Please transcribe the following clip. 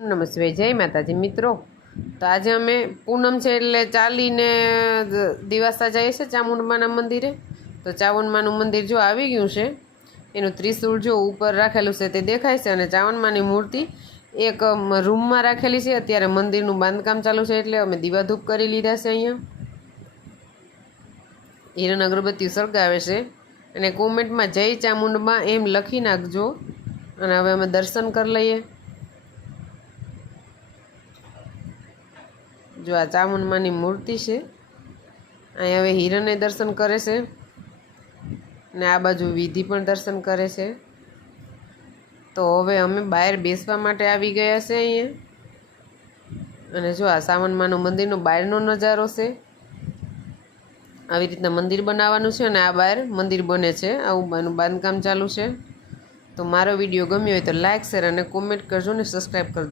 નમસ્તે, જય માતાજી મિત્રો। તો આજે અમે પૂનમ છે એટલે ચાલીને દિવાસા જઈએ છે ચામુંડમાના મંદિરે। તો ચાવણમાનું મંદિર જો આવી ગયું છે, એનું ત્રિશૂળ જો ઉપર રાખેલું છે તે દેખાય છે, અને ચાવણમાની મૂર્તિ એક રૂમમાં રાખેલી છે। અત્યારે મંદિરનું બાંધકામ ચાલુ છે એટલે અમે દીવાધૂપ કરી લીધા છે। અહીંયા હિરણ અગરબત્તી સળગાવે છે, અને કોમેન્ટમાં જય ચામુંડમાં એમ લખી નાખજો। અને હવે અમે દર્શન કરી લઈએ। जो आ चामुंडमानी मूर्ति है, अँ हवे हिरणे दर्शन करे से, ने आ बाजू विधि पण दर्शन करे से। तो हवे अमे बाहर बेसवा माटे आवी गया से। अहींया अने जो आ चामुंडमानु मंदिरनो बाहरनो नजारो छे। आवी रीतना मंदिर बनाववानुं छे, अने आ बाहर मंदिर बने छे, आवुं बांधकाम चालू छे। तो मारो विडियो गम्यो होय तो लाइक शेर अने कॉमेंट करजो ने सब्सक्राइब करजो।